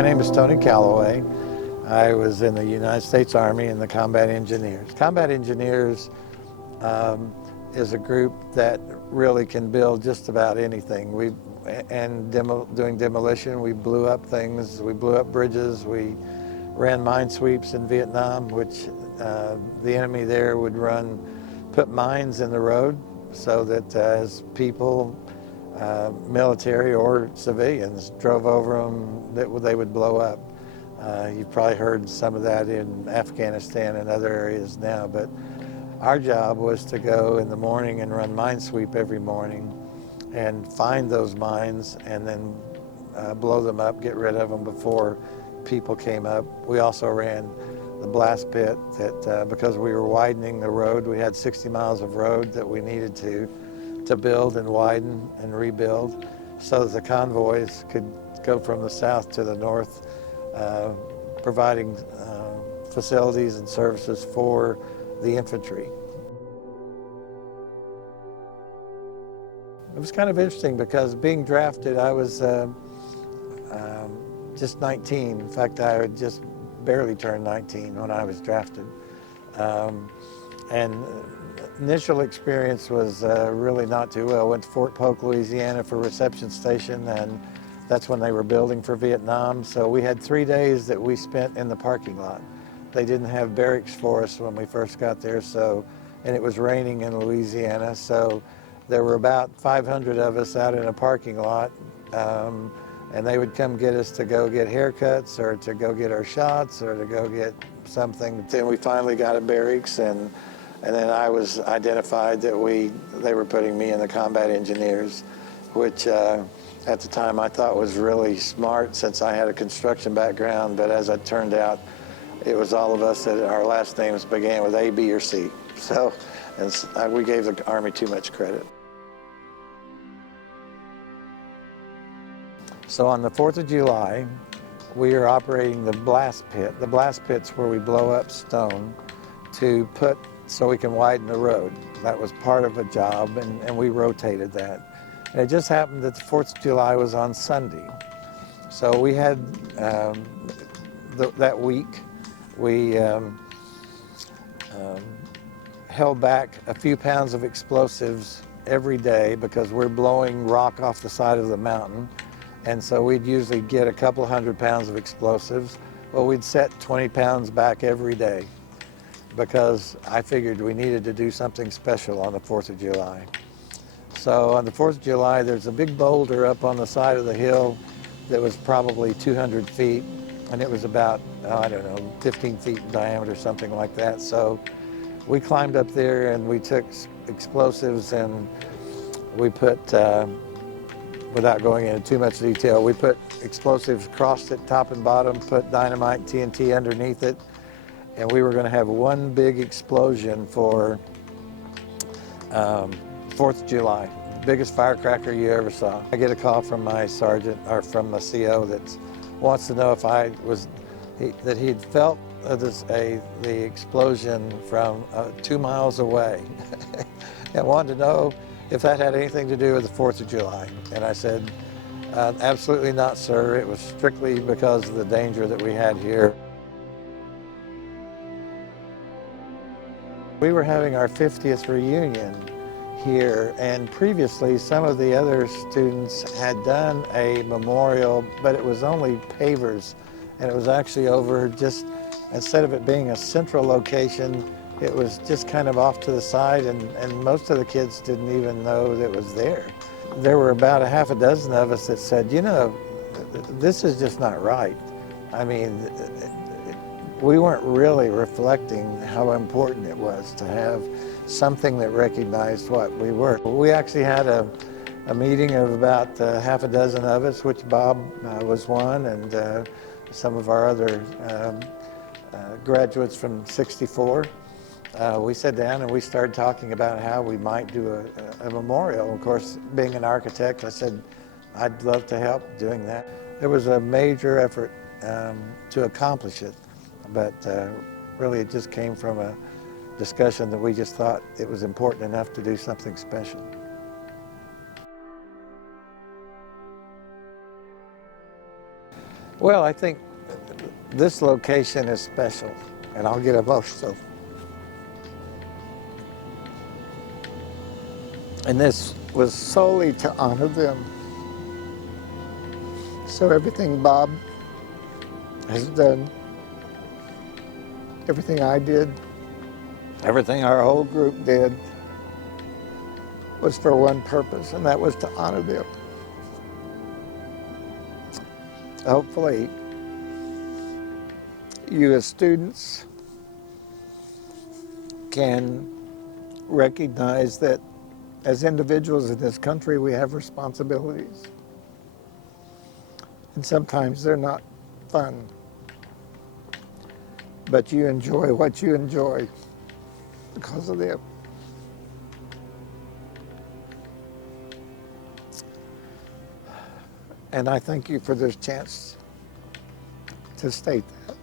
My name is Tony Calloway. I was in the United States Army in the Combat Engineers. Combat Engineers is a group that really can build just about anything. Doing demolition, we blew up things, we blew up bridges, we ran mine sweeps in Vietnam, which the enemy there would put mines in the road so that as people, military or civilians, drove over them, they would blow up. You've probably heard some of that in Afghanistan and other areas now, but our job was to go in the morning and run mine sweep every morning and find those mines and then blow them up, get rid of them before people came up. We also ran the blast pit that because we were widening the road, we had 60 miles of road that we needed to build and widen and rebuild so that the convoys could go from the south to the north, providing facilities and services for the infantry. It was kind of interesting because being drafted, I was just 19. In fact, I had just barely turned 19 when I was drafted. And initial experience was really not too well. Went to Fort Polk, Louisiana for reception station, and that's when they were building for Vietnam. So we had 3 days that we spent in the parking lot. They didn't have barracks for us when we first got there, and it was raining in Louisiana, so there were about 500 of us out in a parking lot, and they would come get us to go get haircuts or to go get our shots or to go get something. Then we finally got a barracks, and then I was identified that they were putting me in the Combat Engineers, which at the time I thought was really smart since I had a construction background, but as it turned out, it was all of us that our last names began with A, B, or C. So we gave the Army too much credit. So on the 4th of July, we are operating the blast pit. The blast pit's where we blow up stone so we can widen the road. That was part of a job, and we rotated that. And it just happened that the 4th of July was on Sunday. So we had, that week, we held back a few pounds of explosives every day because we're blowing rock off the side of the mountain. And so we'd usually get a couple hundred pounds of explosives. Well, we'd set 20 pounds back every day because I figured we needed to do something special on the 4th of July. So on the 4th of July, there's a big boulder up on the side of the hill that was probably 200 feet, and it was about, 15 feet in diameter, something like that. So we climbed up there and we took explosives and we put, without going into too much detail, we put explosives across it, top and bottom, put dynamite, TNT underneath it, and we were going to have one big explosion for 4th of July, the biggest firecracker you ever saw. I get a call from my sergeant, or from my CO, that wants to know if that he'd felt the explosion from 2 miles away, and wanted to know if that had anything to do with the 4th of July. And I said, absolutely not, sir. It was strictly because of the danger that we had here. We were having our 50th reunion here, and previously some of the other students had done a memorial, but it was only pavers, and it was actually over just, instead of it being a central location, it was just kind of off to the side, and most of the kids didn't even know that it was there. There were about a half a dozen of us that said, this is just not right. I mean, we weren't really reflecting how important it was to have something that recognized what we were. We actually had a meeting of about half a dozen of us, which Bob was one, and some of our other graduates from '64. We sat down and we started talking about how we might do a memorial. Of course, being an architect, I said, I'd love to help doing that. It was a major effort to accomplish it, but really it just came from a discussion that we just thought it was important enough to do something special. Well, I think this location is special, and I'll get emotional. And this was solely to honor them. So everything Bob has done, everything I did, everything our whole group did, was for one purpose, and that was to honor them. Hopefully, you as students can recognize that as individuals in this country, we have responsibilities. And sometimes they're not fun. But you enjoy what you enjoy because of them. And I thank you for this chance to state that.